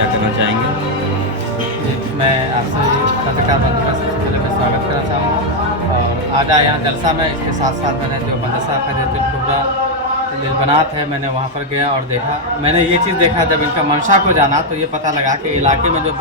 क्या करना चाहेंगे? जी, मैं आपसे पत्रकार बंधु का सबसे पहले मैं स्वागत करना चाहूँगा। और आज आया यहाँ जलसा में, इसके साथ साथ मैंने जो मदरसा खैरियतुल कुबरा लिलबनात है, मैंने वहाँ पर गया और देखा। मैंने ये चीज़ देखा, जब इनका मंशा को जाना तो ये पता लगा कि इलाके में जो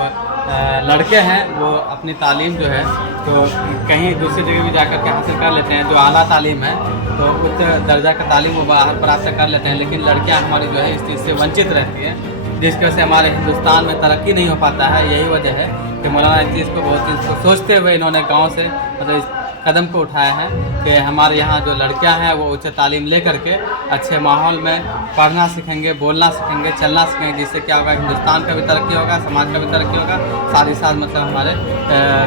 लड़के हैं वो अपनी तालीम जो है तो कहीं दूसरी जगह भी जाकर के हासिल कर लेते हैं, जो आला तालीम है तो उच्च दर्जा का तालीम वो बाहर प्राप्त कर लेते हैं, लेकिन लड़कियां हमारी जो है इस चीज़ से वंचित रहती हैं, जिसकी वजह से हमारे हिंदुस्तान में तरक्की नहीं हो पाता है। यही वजह है कि मौलाना इस चीज़ को बहुत इसको सोचते हुए इन्होंने गाँव से मतलब इस कदम को उठाया है कि हमारे यहाँ जो लड़कियां हैं वो उच्च तालीम ले करके अच्छे माहौल में पढ़ना सीखेंगे, बोलना सीखेंगे, चलना सीखेंगे, जिससे क्या होगा, हिंदुस्तान का भी तरक्की होगा, समाज का भी तरक्की होगा, साथ ही साथ मतलब हमारे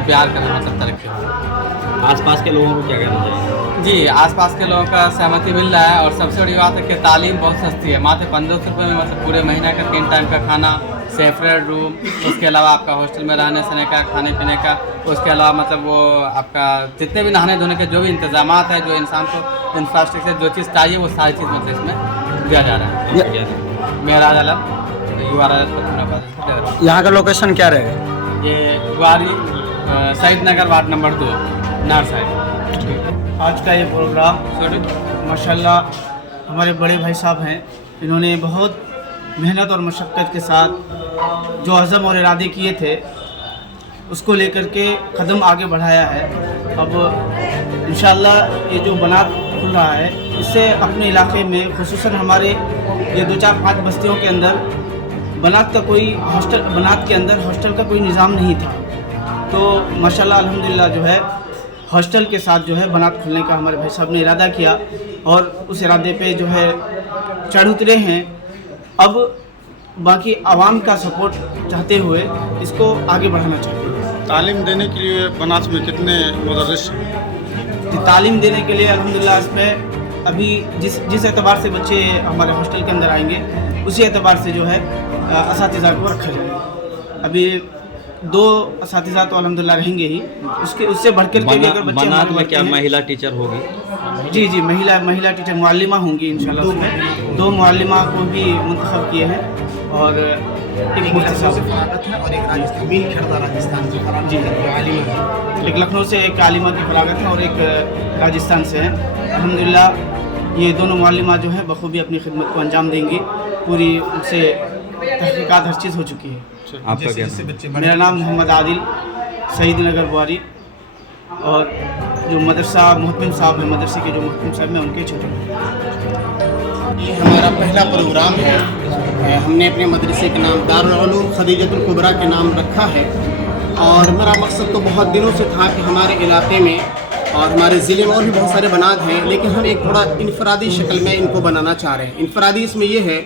बिहार का भी मतलब तरक्की होगा। आसपास के लोगों को क्या कहना चाहिए? जी, आसपास के लोगों का सहमति मिल रहा है। और सबसे बड़ी बात है कि तालीम बहुत सस्ती है, मात्र 1500 रुपये में मतलब पूरे महीने का 3 टाइम का खाना, सेपरेट रूम, उसके अलावा आपका हॉस्टल में रहने सहने का, खाने पीने का, उसके अलावा मतलब वो आपका जितने भी नहाने धोने के जो भी इंतजाम है, जो इंसान को इंफ्रास्ट्रक्चर जो चीज़ चाहिए वो सारी चीज़ मतलब इसमें दिया जा रहा है। मेराज आलम, युवा राजद। यहाँ का लोकेशन क्या रहेगा? ये ग्वारी शहीद नगर वार्ड नंबर 2 नार साइड। आज का ये प्रोग्राम माशाल्लाह हमारे बड़े भाई साहब हैं, इन्होंने बहुत मेहनत और मशक्क़त के साथ जो अज़म और इरादे किए थे उसको लेकर के कदम आगे बढ़ाया है। अब इंशाअल्लाह ये जो बनात खुल रहा है इससे अपने इलाके में खुसूसन हमारे ये 2-4-5 बस्तियों के अंदर बनात के अंदर हॉस्टल का कोई निज़ाम नहीं था, तो माशाल्लाह अल्हम्दुलिल्लाह जो है हॉस्टल के साथ जो है बनात खुलने का हमारे भाई साहब ने इरादा किया और उस इरादे पे जो है चढ़ उतरे हैं। अब बाकी आवाम का सपोर्ट चाहते हुए इसको आगे बढ़ाना चाहिए। तालीम देने के लिए बनास में कितने मुदर्रिस? तालीम देने के लिए अल्हम्दुलिल्लाह इसमें अभी जिस एतबार से बच्चे हमारे हॉस्टल के अंदर आएंगे उसी एतबार से जो है असातिज़ा को रखा जाएगा। अभी 2 असातिज़ा तो अल्हम्दुलिल्लाह रहेंगे ही, उससे बढ़कर के भी अगर बच्चे बनात में क्या महिला टीचर होगी? जी, महिला टीचर मुअल्लिमा होंगी इंशाल्लाह। उसमें 2 मुअल्लिमा को भी मुंतखब किए हैं और एक मुफ्ती साहब और एक राजस्थान मील खिरदा राजस्थान से जी आलिमा है। एक लखनऊ से एक आलिमा की फरागत है और एक राजस्थान से है। अल्हम्दुलिल्लाह ये दोनों मुअल्लिमा जो है बखूबी अपनी खिदमत को अंजाम देंगी, पूरी उनसे तहकीकात हर चीज़ हो चुकी है। आपका क्या? मेरा नाम मोहम्मद आदिल, शहीद नगर ग्वारी, और जो मदरसा मोहतमिम साहब हैं, मदरसे के जो मोहतमिम साहब हैं उनके छोटे भाई। ये हमारा पहला प्रोग्राम है। हमने अपने मदरसे का नाम दारुल उलूम खदीजतुल कुबरा के नाम रखा है और मेरा मकसद तो बहुत दिनों से था कि हमारे इलाके में और हमारे ज़िले में और भी बहुत सारे बनात हैं, लेकिन हम एक थोड़ा इनफरादी शक्ल में इनको बनाना चाह रहे हैं। इनफरादी इसमें ये है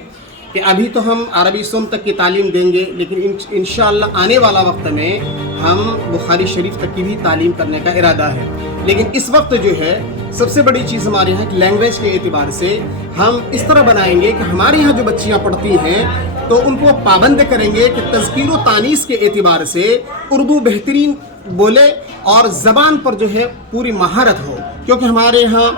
कि अभी तो हम अरबी सोम तक की तालीम देंगे, लेकिन इंशाअल्लाह आने वाला वक्त में हम बुखारी शरीफ तक की भी तालीम करने का इरादा है। लेकिन इस वक्त जो है सबसे बड़ी चीज़ हमारे यहाँ की लैंग्वेज के एतबार से हम इस तरह बनाएंगे कि हमारे यहाँ जो बच्चियाँ पढ़ती हैं तो उनको पाबंद करेंगे कि तज़कीर व तानीस के एतबार से उर्दू बेहतरीन बोले और ज़बान पर जो है पूरी महारत हो, क्योंकि हमारे यहाँ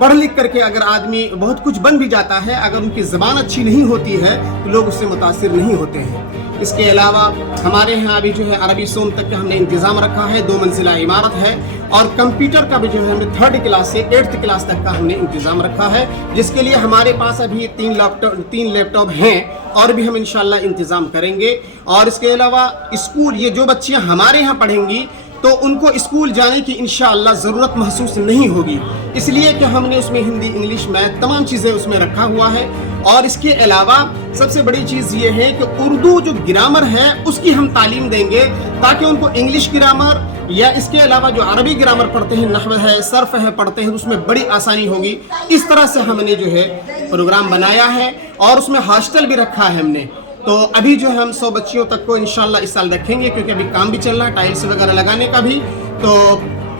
पढ़ लिख करके अगर आदमी बहुत कुछ बन भी जाता है, अगर उनकी ज़बान अच्छी नहीं होती है तो लोग उससे मुतासिर नहीं होते हैं। इसके अलावा हमारे यहाँ अभी जो है अरबी सोम तक का हमने इंतज़ाम रखा है, 2 मंजिला इमारत है और कंप्यूटर का भी जो है हमने 3rd क्लास से 8th क्लास तक का हमने इंतज़ाम रखा है, जिसके लिए हमारे पास अभी 3 लैपटॉप हैं और भी हम इंशाल्लाह इंतज़ाम करेंगे। और इसके अलावा स्कूल, ये जो बच्चियाँ हमारे यहाँ पढ़ेंगी तो उनको स्कूल जाने की इंशाअल्लाह ज़रूरत महसूस नहीं होगी, इसलिए कि हमने उसमें हिंदी, इंग्लिश, मैथ तमाम चीज़ें उसमें रखा हुआ है। और इसके अलावा सबसे बड़ी चीज़ ये है कि उर्दू जो ग्रामर है उसकी हम तालीम देंगे, ताकि उनको इंग्लिश ग्रामर या इसके अलावा जो अरबी ग्रामर पढ़ते हैं, नहव है, सर्फ है पढ़ते हैं, तो उसमें बड़ी आसानी होगी। इस तरह से हमने जो है प्रोग्राम बनाया है और उसमें हॉस्टल भी रखा है हमने। तो अभी जो है हम 100 बच्चियों तक को इंशाल्लाह इस साल रखेंगे, क्योंकि अभी काम भी चल रहा है टाइल्स वगैरह लगाने का भी, तो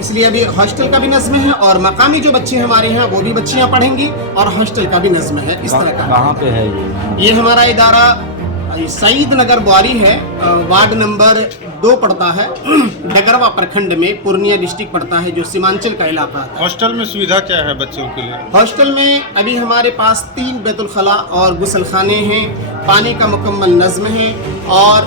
इसलिए अभी हॉस्टल का भी नज़्म है और मकामी जो बच्चे हमारे हैं वो भी बच्चियां पढ़ेंगी और हॉस्टल का भी नज़्म है। इस तरह का कहाँ पे है ये हमारा इदारा सईद नगर बुआरी है, वार्ड नंबर 2 पड़ता है, डगरवा प्रखंड में, पूर्णिया डिस्ट्रिक्ट पड़ता है, जो सीमांचल का इलाका आता है। हॉस्टल में सुविधा क्या है बच्चों के लिए? हॉस्टल में अभी हमारे पास 3 बैतुल खला और गुसल खाने हैं, पानी का मुकम्मल नज़्म है और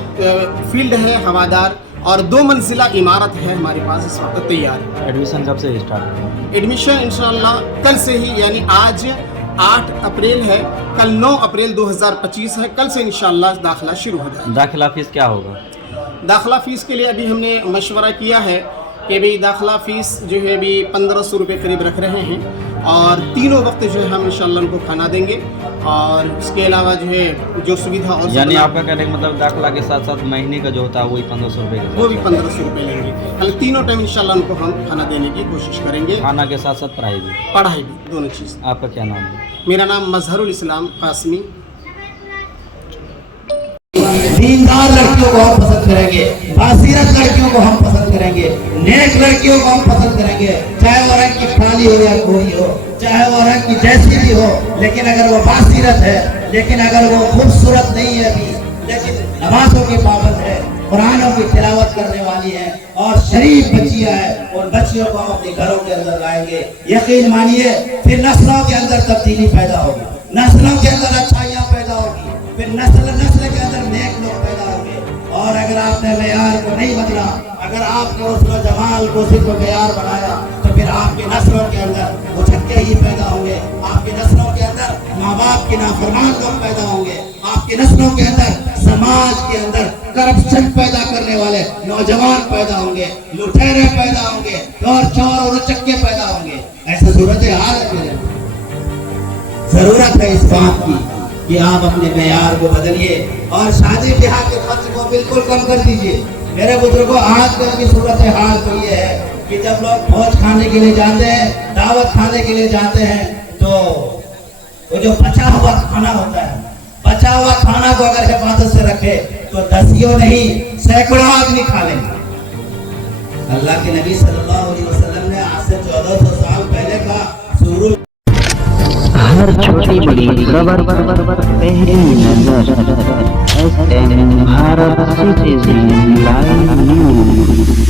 फील्ड है हवादार, और 2 मंजिला इमारत है हमारे पास इस वक्त तैयार है। एडमिशन कब से स्टार्ट होगा? एडमिशन इंशाअल्लाह कल से ही, यानी आज 8 अप्रैल है, कल 9 अप्रैल 2025 है, कल से इंशाअल्लाह दाखिला शुरू हो जाएगा। दाखिला फीस क्या होगा? दाखिला फ़ीस के लिए अभी हमने मशवरा किया है कि भाई दाखिला फ़ीस जो है अभी 1500 रुपये करीब रख रहे हैं, और तीनों वक्त जो है हम इंशाअल्लाह उनको खाना देंगे, और इसके अलावा जो है जो सुविधा और यानी आपका कहने का मतलब दाखिला के साथ साथ महीने का जो होता है वही 1500 रुपये वो भी 1500 रुपये लेंगे। कल तीनों टाइम इंशाअल्लाह उनको हम खाना देने की कोशिश करेंगे, खाना के साथ साथ पढ़ाई भी। पढ़ाई भी, दोनों चीज़। आपका क्या नाम है? मेरा नाम मजहरुल इस्लाम कासमी। दीनदार लड़कियों को हम पसंद करेंगे, बासीरत लड़कियों को हम पसंद करेंगे, नेक लड़कियों को हम पसंद करेंगे, चाहे वो रंग की काली हो या गोरी हो, चाहे वो रंग की जैसी भी हो, लेकिन अगर वो बासीरत है, लेकिन अगर वो खूबसूरत नहीं है अभी, लेकिन नमाजों की पाबंद है, कुरानों की तिलावत करने वाली है और शरीफ बच्चियां हैं, उन बच्चियों को हम अपने घरों के अंदर लाएंगे। यकीन मानिए फिर नस्लों के अंदर तब्दीली पैदा होगी, नस्लों के अंदर अच्छाइयाँ पैदा होगी, फिर नस्ल के अंदर नेक लोग पैदा होंगे। और अगर आपने मेयार को नहीं बदला, अगर आपने उसको जमाल को सिर्फ मेयार बनाया, तो फिर आपकी नस्लों के अंदर उछक्के ही पैदा होंगे, आपकी नस्लों के अंदर माँ बाप के नाफरमान लोग पैदा होंगे, आपकी नस्लों के अंदर समाज के अंदर करप्शन पैदा करने वाले नौजवान पैदा होंगे, लुटेरे पैदा होंगे, और चोर और उचक्के पैदा होंगे। ऐसा सूरत हाल है मेरे। जरूरत है इस बात की कि आप अपने मेयार को बदलिए और शादी ब्याह के खर्च को बिल्कुल कम कर दीजिए। मेरे बुजुर्गों, आजकल की सूरत हाल तो ये है कि जब लोग भोज खाने के लिए जाते हैं, दावत खाने के लिए जाते हैं, तो वो जो बचा हुआ खाना होता है, बचा हुआ खाना को अगर हिफाजत से रखे तो 10 नहीं सैकड़ों आदमी खा लेंगे। अल्लाह के नबी सल्लल्लाहु अलैहि वसल्लम ने आज से 1400 साल पहले का शुरू हर छोटी बड़ी खबर पहली नजर SM Bharat citizen live news.